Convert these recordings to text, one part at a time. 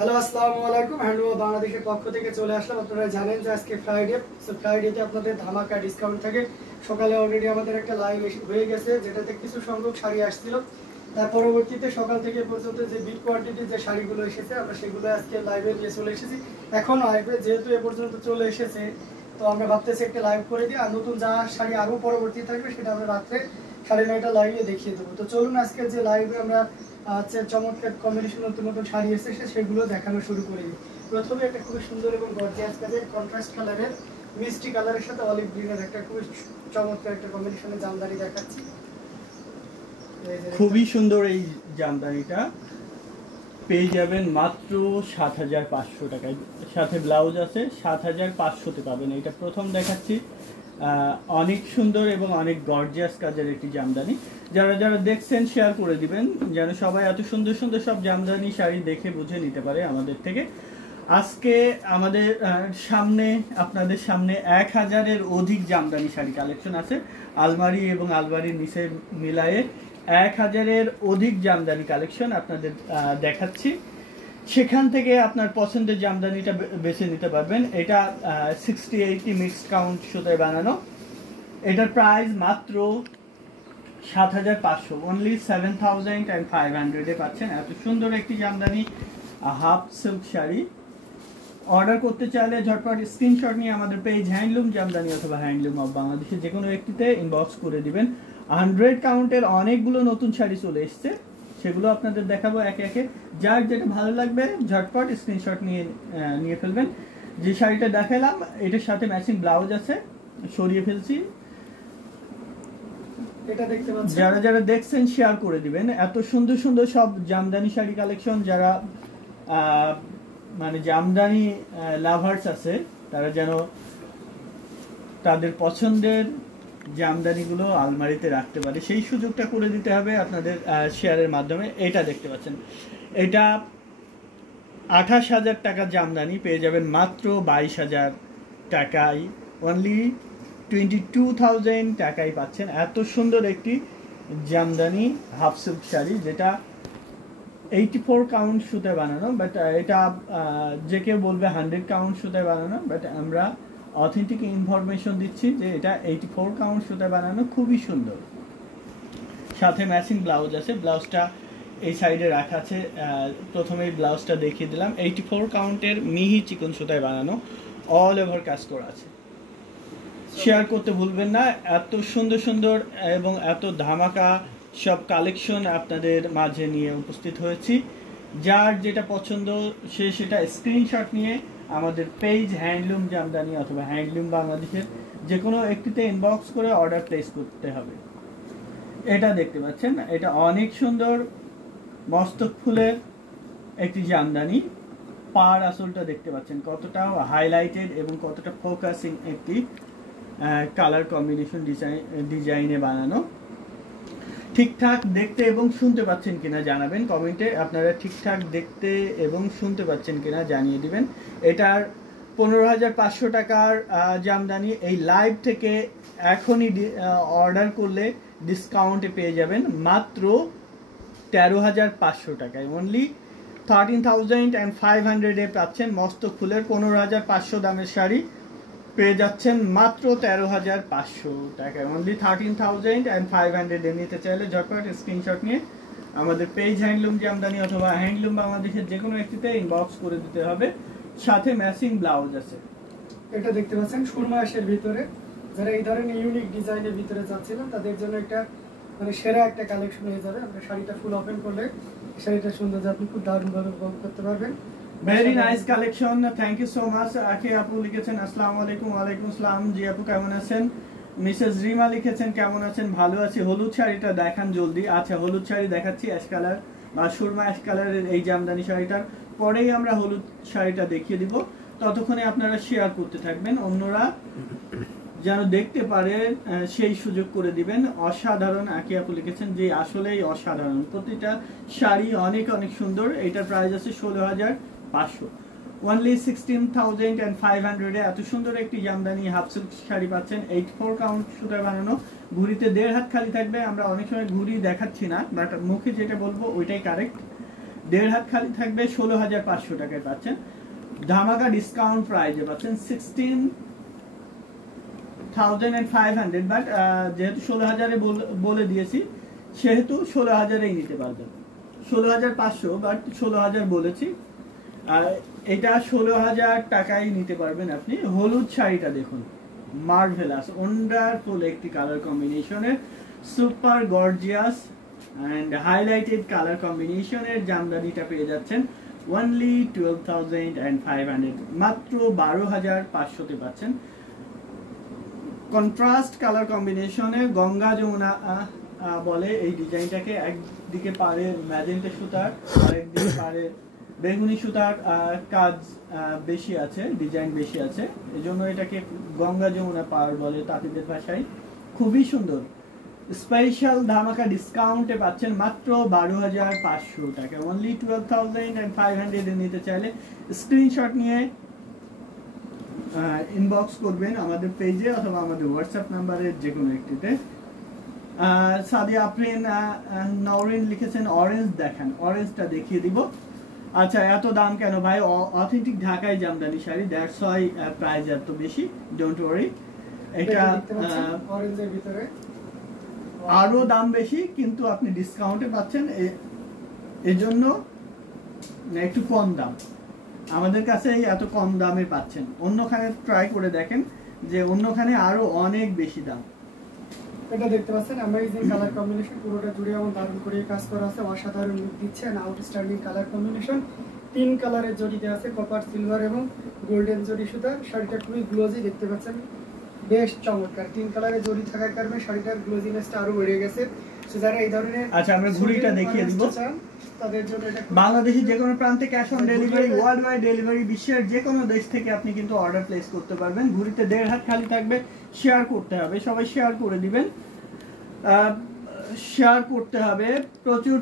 Hello আসসালামু আলাইকুম। Handloom বাংলাদেশের পক্ষ থেকে চলে আসলাম। আপনারা জানেন যে আজকে ফ্রাইডে, সো ফ্রাইডেতে আপনাদের ধামাকা ডিসকাউন্ট থাকে। সকালে অলরেডি আমাদের একটা লাইভ হয়ে গেছে, যেটাতে কিছু সংখ্যক শাড়ি আসছিল। তার পরবর্তীতে সকাল থেকে পর্যন্ত যে বিগ কোয়ান্টিটির যে শাড়িগুলো এসেছে, আমরা সেগুলো আজকে লাইভে নিয়ে চলে এসেছি। এখনও আসবে, যেহেতু এ পর্যন্ত চলে এসেছে, তো আমরা ভাবতেছি একটা লাইভ করে দিই। আর নতুন যা শাড়ি আরও পরবর্তী থাকবে সেটা আমরা রাত্রে 9:30 লাইভে দেখিয়ে দেবো। তো চলুন আজকে যে লাইভে আমরা চমৎকার কম্বিনেশন নতুন নতুন শাড়ি এসেছে সেগুলো দেখানো শুরু করে দিই। প্রথমে একটা খুব সুন্দর এবং গর্জিয়াস কাজের কন্ট্রাস্ট কালারের মিষ্টি কালারের সাথে অলিভ গ্রিনের একটা খুব চমৎকার একটা কম্বিনেশনের জামদানি দেখাচ্ছি। খুবই সুন্দর এই জামদানিটা পেয়ে যাবেন মাত্র ৭৫০০ টাকায়। সাথে ব্লাউজ আছে, ৭৫০০তে পাবেন। এটা প্রথম দেখাচ্ছি। অনেক সুন্দর এবং অনেক গর্জিয়াস কাজের একটি জামদানি। যারা যারা দেখছেন শেয়ার করে দিবেন, যেন সবাই এত সুন্দর সুন্দর সব জামদানি শাড়ি দেখে বুঝে নিতে পারে আমাদের থেকে। আজকে আমাদের সামনে, আপনাদের সামনে ১০০০-এর অধিক জামদানি শাড়ি কালেকশন আছে। আলমারি এবং আলমারির নিচে মিলায়ে ১০০০-এর অধিক জামদানি কালেকশন আপনাদের দেখাচ্ছি। সেখান থেকে আপনার পছন্দের জামদানিটা বেছে নিতে পারবেন। এটা 60-80 মিক্সড কাউন্ট সুতায় বানানো। এটার প্রাইস মাত্র ৭৫০০, অনলি ৭৫০০ পাচ্ছেন। এত সুন্দর একটি Jamdani half silk sari. Order করতে চাইলে ঝটপট স্ক্রিনশট নিয়ে আমাদের পেজ হ্যান্ডলুম জামদানি অথবা হ্যান্ডলুম অফ বাংলাদেশে যে কোনো একটিতে ইনবক্স করে দিবেন। 100 কাউন্টের অনেকগুলো নতুন শাড়ি চলে এসছে, সেগুলো আপনাদের দেখাবো একে একে। যার যেটা ভালো লাগবে ঝটপট স্ক্রিনশট নিয়ে ফেলবেন। যে শাড়িটা দেখালাম এটার সাথে ম্যাচিং ব্লাউজ আছে, সরিয়ে ফেলছি। এটা দেখতে পাচ্ছেন, যারা যারা দেখছেন শেয়ার করে দিবেন। এত সুন্দর সুন্দর সব জামদানি শাড়ি কালেকশন, যারা মানে জামদানি লাভার্স আছে তারা যেন তাদের পছন্দের জামদানিগুলো আলমারিতে রাখতে পারে, সেই সুযোগটা করে দিতে হবে আপনাদের শেয়ারের মাধ্যমে। এটা দেখতে পাচ্ছেন, এটা ২৮,০০০ টাকার জামদানি পেয়ে যাবেন মাত্র ২২,০০০ টাকায়। অনলি 22,000 টাকায় পাচ্ছেন এত সুন্দর একটি জামদানি হাফ সিল্ক শাড়ি, যেটা 84 কাউন্ট সুতায় বানানো। বাট এটা যে কেউ বলবে 100 কাউন্ট সুতায় বানানো, বাট আমরা অথেন্টিক ইনফরমেশন দিচ্ছি যে এটা 84 কাউন্ট সুতায় বানানো। খুবই সুন্দর, সাথে ম্যাচিং ব্লাউজ আছে। ব্লাউজটা এই সাইডে রাখা আছে, প্রথমেই ব্লাউজটা দেখিয়ে দিলাম। 84 কাউন্টের মিহি চিকন সুতায় বানানো, অল ওভার কাজ করা আছে। শেয়ার করতে ভুলবেন না। এত সুন্দর সুন্দর এবং এত ধামাকা সব কালেকশন আপনাদের মাঝে নিয়ে উপস্থিত হয়েছি। যার যেটা পছন্দ সে সেটা স্ক্রিনশট নিয়ে আমাদের পেজ হ্যান্ডলুম জামদানি অথবা হ্যান্ডলুম বাংলাদেশের যে কোনো একটিতে ইনবক্স করে অর্ডার প্লেস করতে হবে। এটা দেখতে পাচ্ছেন, এটা অনেক সুন্দর মস্তক ফুলের একটি জামদানি। পার আসলটা দেখতে পাচ্ছেন কতটা হাইলাইটেড এবং কতটা ফোকাসিং একটি কালার কম্বিনেশন ডিজাইনে বানানো। ঠিকঠাক দেখতে এবং শুনতে পাচ্ছেন কিনা জানাবেন কমেন্টে। আপনারা ঠিকঠাক দেখতে এবং শুনতে পাচ্ছেন কিনা জানিয়ে দিবেন। এটার ১৫,৫০০ টাকার জামদানি। এই লাইভ থেকে এখনই অর্ডার করলে ডিসকাউন্টে পেয়ে যাবেন মাত্র ১৩,৫০০ টাকায়। অনলি 13,500 পাচ্ছেন মস্তক ফুলের 15,৫০০ দামের শাড়ি পেয়ে যাচ্ছেন মাত্র ১৩,৫০০ টাকায়। অনলি 13,500 নিতে চাইলে ঝটপট স্ক্রিনশট নিয়ে আমাদের পেজ হ্যান্ডলুম জামদানি অথবা হ্যান্ডলুম বাংলাদেশের যে কোনো একটিতে ইনবক্স করে দিতে হবে। সাথে ম্যাচিং ব্লাউজ আছে। এটা দেখতে পাচ্ছেন সুরমাশের ভিতরে, যারা এই ধরনের ইউনিক ডিজাইনের ভিতরে যাচ্ছিলেন তাদের জন্য একটা মানে সেরা একটা কালেকশন হয়ে যাবে। আপনার শাড়িটা ফুল ওপেন করলে শাড়িটা সুন্দর, আপনি খুব দারুণভাবে উপভোগ করতে পারবেন। Very nice collection, thank you so much. Akhi আপু লিখেছেন আসসালামু আলাইকুম। ওয়ালাইকুম আসসালাম। জি আপু কেমন আছেন? মিসেস রিমা লিখেছেন কেমন আছেন? ভালো আছি। হলুদ শাড়িটা দেখান জলদি। আচ্ছা, হলুদ শাড়ি দেখাচ্ছি, অ্যাশ কালার বা সুরমা অ্যাশ কালারের এই জামদানি শাড়িটার পরেই আমরা হলুদ শাড়িটা দেখিয়ে দিব। ততক্ষণে আপনারা শেয়ার করতে থাকবেন, অন্যরা যেন দেখতে পারে সেই সুযোগ করে দিবেন। অসাধারণ, আকি আপু লিখেছেন যে আসলেই অসাধারণ, প্রতিটা শাড়ি অনেক অনেক সুন্দর। এটার প্রাইস আছে ১৬,৫০০, অনলি 16,500 এত সুন্দর একটি জামদানি হাফ সিল্ক শাড়ি পাচ্ছেন। 84 কাউন্ট সুতায় বানানো, ঘুড়িতে ১.৫ হাত খালি থাকবে। আমরা অনেক সময় ঘুড়ি দেখাচ্ছি না, বাট মুখে যেটা বলবো ওইটাই কারেক্ট। দেড় হাত খালি থাকবে, 16,500 টাকায় পাচ্ছেন। ধামাকা ডিসকাউন্ট প্রাইজে পাচ্ছেন 16,500, বাট যেহেতু 16,000-এ বলে দিয়েছি সেহেতু 16,000-এই নিতে পারবেন। 16,500, বাট 16,000 বলেছি। আর এটা 16,000 টাকায় নিতে পারবেন আপনি। হলুদ শাড়িটা দেখুন, মার্ভেলাস, ওয়ান্ডারফুল একটি কালার কম্বিনেশনের, super gorgeous and highlighted colour কম্বিনেশনের জামদানিটা পেয়ে যাচ্ছেন অনলি 12,500, মাত্র 12,500-তে পাচ্ছেন। কন্ট্রাস্ট কালার কম্বিনেশনে গঙ্গা যমুনা বলে এই ডিজাইনটাকে, একদিকে পারে ম্যাজেন্টা সুতার, আরেকদিকে পারে বেগুনি সুতার কাজ বেশি আছে, ডিজাইন বেশি আছে, এজন্য এটাকে গঙ্গা যমুনা পার বলে তাঁতিদের ভাষায়। খুবই সুন্দর। স্পেশাল ধামাকা ডিসকাউন্টে পাচ্ছেন মাত্র 12,500 টাকা, অনলি 12,500-এ নিতে চাইলে স্ক্রিনশট নিয়ে ইনবক্স করবেন আমাদের পেজে অথবা আমাদের হোয়াটসঅ্যাপ নাম্বারের যে কোনো একটিতে। সাদিয়া আফরিন নওরিন লিখেছেন অরেঞ্জ দেখান, অরেঞ্জটা দেখিয়ে দিব। আচ্ছা, এত দাম কেন ভাই? অথেন্টিক ঢাকাই Jamdani sari, that's why price এত বেশি, ডোন্ট ওয়ারি। এটা অরেঞ্জের ভিতরে আরো দাম বেশি, কিন্তু আপনি ডিসকাউন্টে পাচ্ছেন, এজন্য একটু কম দাম। আমাদের কাছে এত কম দামে পাচ্ছেন, অন্যখানে ট্রাই করে দেখেন যে অন্যখানে আরো অনেক বেশি দাম। এটা দেখতে পাচ্ছেন অ্যামেজিং কালার কম্বিনেশন, পুরোটা জুড়ে এবং দারুণ করে কাজ করা আছে, অসাধারণ লুক দিচ্ছে, আউটস্ট্যান্ডিং কালার কম্বিনেশন। 3 কালারের জড়িতে আছে, কপার, সিলভার এবং গোল্ডেন জড়ি সুতা। শাড়িটা খুবই গ্লোজি দেখতে পাচ্ছেন, বেশ চমৎকার। 3 কালারের জড়ি থাকার কারণে শাড়িটার গ্লোজিনেসটা আরো বেড়ে গেছে। সো যারা এই ধরনের, আচ্ছা আমরা ঘুড়িটা দেখিয়ে দিব, তাদের জন্য এটা বাংলাদেশের যে কোনো প্রান্তে cash on delivery, world wide delivery, বিশ্বের যে কোনো দেশ থেকে আপনি কিন্তু অর্ডার প্লেস করতে পারবেন। ঘুড়িতে 1.5 হাত খালি থাকবে, শেয়ার করতে হবে, সবাই শেয়ার করে দিবেন, শেয়ার করতে হবে, প্রচুর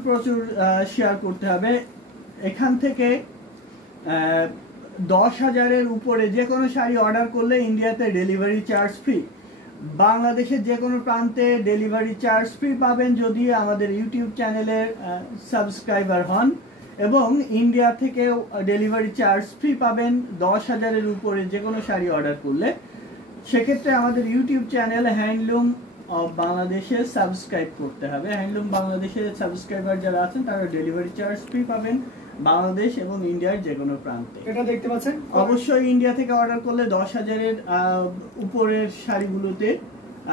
শেয়ার করতে হবে। এখান থেকে 10,000-এর উপরে যে কোনো শাড়ি অর্ডার করলে ইন্ডিয়াতে ডেলিভারি চার্জ ফ্রি। বাংলাদেশের যে কোনো প্রান্তে ডেলিভারি চার্জ ফ্রি পাবেন যদি আমাদের ইউটিউব চ্যানেলের সাবস্ক্রাইবার হন, এবং ইন্ডিয়া থেকেও ডেলিভারি চার্জ ফ্রি পাবেন 10,000-এর উপরে যে কোনো শাড়ি অর্ডার করলে। সেক্ষেত্রে আমাদের ইউটিউব চ্যানেল হ্যান্ডলুম বাংলাদেশে সাবস্ক্রাইব করতে হবে। হ্যান্ডলুম বাংলাদেশের সাবস্ক্রাইবার যারা আছেন তারা ডেলিভারি চার্জ ফ্রি পাবেন বাংলাদেশ এবং ইন্ডিয়ার যে কোনো প্রান্তে। এটা দেখতে পাচ্ছেন, অবশ্যই ইন্ডিয়া থেকে অর্ডার করলে 10,000-এর উপরের শাড়িগুলোতে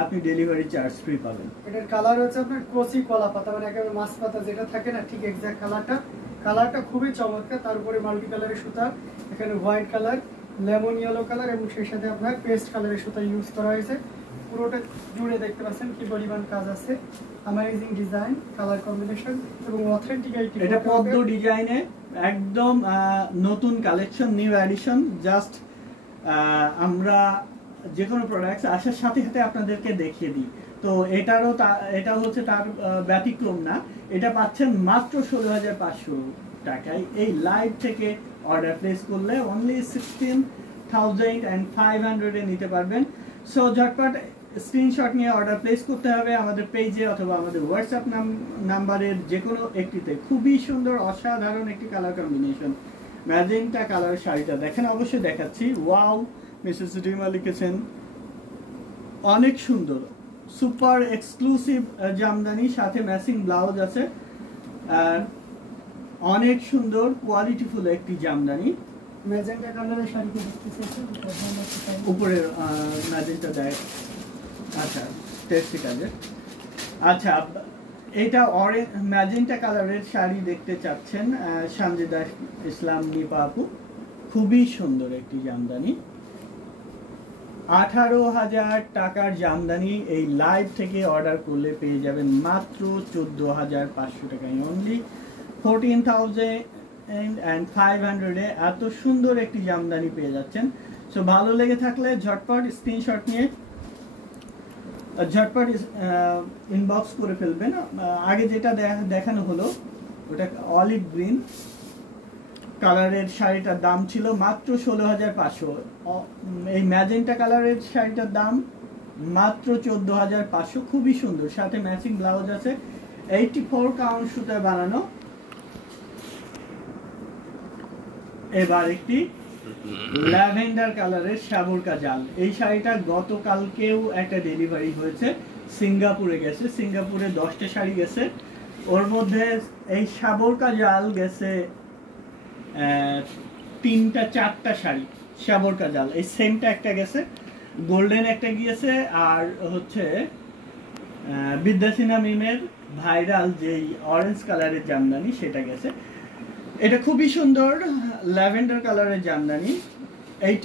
আপনি ডেলিভারি চার্জ ফ্রি পাবেন। এটার কালার হচ্ছে আপনার কচি কলা পাতা, মানে একেবারে মাছ পাতা যেটা থাকে না, ঠিক এক্সাক্ট কালারটা খুবই চমৎকার। তার উপরে মাল্টি কালারের সুতা, এখানে white colour, lemon yellow colour এবং সেই সাথে আপনার পেস্ট কালারের সুতা ইউজ করা হয়েছে। পুরোটা জুড়ে দেখতে পাচ্ছেন কি পরিমাণ কাজ আছে, অ্যামেজিং ডিজাইন, কালার কম্বিনেশন এবং অথেন্টিক। এটা পদ্ম ডিজাইনে একদম নতুন কালেকশন, নিউ এডিশন। জাস্ট আমরা যে কোনো প্রোডাক্টস আসার সাথে সাথে আপনাদেরকে দেখিয়ে দিই, তো এটা হচ্ছে তার ব্যতিক্রম না। এটা পাচ্ছেন মাত্র 16,500 টাকায়। এই লাইভ থেকে অর্ডার প্লেস করলে অনলি 16,500-এ নিতে পারবেন। সো ঝটপট স্ক্রিনশট নিয়ে অর্ডার প্লেস করতে হবে আমাদের পেজে অথবা আমাদের হোয়াটসঅ্যাপ নাম্বারের যে কোনো একটিতে। খুবই সুন্দর, অসাধারণ একটি কালার কম্বিনেশন, ম্যাজেন্টা কালার শাড়িটা দেখেন, অবশ্যই দেখাচ্ছি। ওয়াও, মিসেস রিমা লিখেছেন, অনেক সুন্দর, সুপার এক্সক্লুসিভ জামদানি, সাথে ম্যাচিং ব্লাউজ আছে, অনেক সুন্দর কোয়ালিটিফুল একটি জামদানি। ম্যাজেন্টা কালারের শাড়িতে দেখতেছি উপরের ম্যাজেন্টা দেয়, আচ্ছা টেক্সি কাজের। আচ্ছা, এটা ম্যাজেন্টা কালারের শাড়ি দেখতে চাচ্ছেন সানজিদা ইসলাম নিপা আপু, খুবই সুন্দর একটি জামদানি। 18,000 টাকার জামদানি এই লাইভ থেকে অর্ডার করলে পেয়ে যাবেন মাত্র 14,500 টাকায়, অনলি 14,500-এ এত সুন্দর একটি জামদানি পেয়ে যাচ্ছেন। সো ভালো লেগে থাকলে ঝটপট স্ক্রিনশট নিয়ে ঝটপট ইনবক্স করে ফেলবেন। আগে যেটা দেখানো হলো ওটা অলিভ গ্রিন কালারের শাড়িটার দাম ছিল মাত্র 16,500। এই ম্যাজেন্টা কালারের শাড়িটার দাম মাত্র 14,500। খুবই সুন্দর, সাথে ম্যাচিং ব্লাউজ আছে, 84 কাউন্ট সুতায় বানানো। এবার একটি ল্যাভেন্ডার কালারের সাবরকা জাল। এই শাড়িটা গতকালকেও একটা ডেলিভারি হয়েছে, সিঙ্গাপুরে গেছে। সিঙ্গাপুরে 10টা শাড়ি গেছে, ওর মধ্যে এই সাবরকা জাল গেছে 3টা 4টা শাড়ি সাবরকা জাল। এই সেমটা একটা গেছে, গোল্ডেন একটা গিয়েছে, আর হচ্ছে বিদ্যাসিনা মিমের ভাইরাল যেই অরেঞ্জ কালারের জামদানি সেটা গেছে। এটা খুবই সুন্দর ল্যাভেন্ডার কালারের জামদানি। এইটি